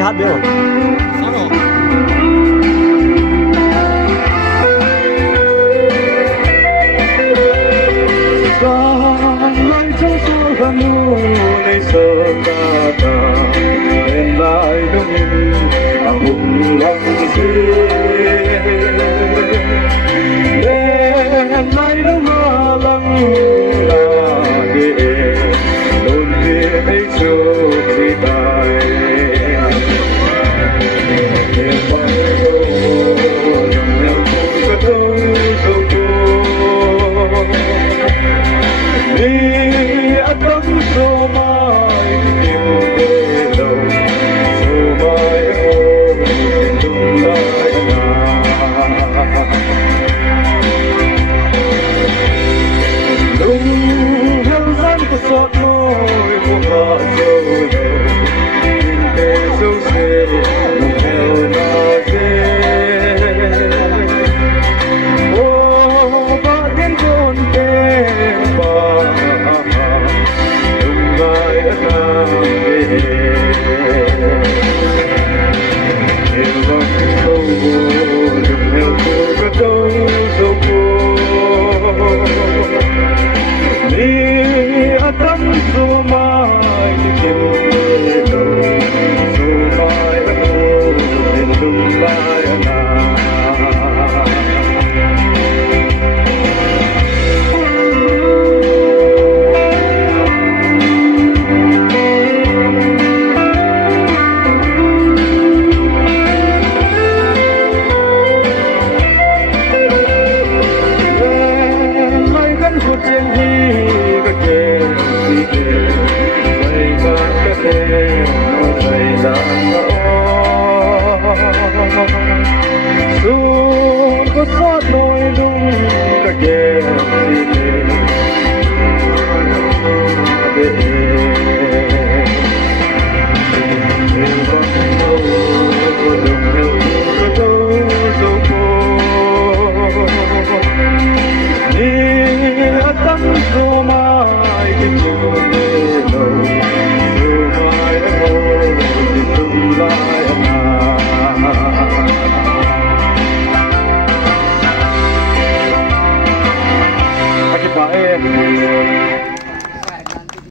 đi hát biết rồi. Sao rồi? Lại trong số gần nu này sơ ta ta bên lại đông hùng lăng xuyên bên lại đông lăng là ghê đồn kia thấy chưa gì tài em phải đâu em không có đâu đi tấm số mai nhiều về đầu số mai ôm đừng lại đúng theo dáng của giọt môi của họ dấu đầu nhìn kề dấu xe đúng theo nó dê ô ba đến con tên ba đúng lại đã về theo dòng sâu đừng theo cô có đâu dấu cô đi tấm số mai kiếm đầu số mai ôm nên đúng lại xuống có gió nổi lung cả ghé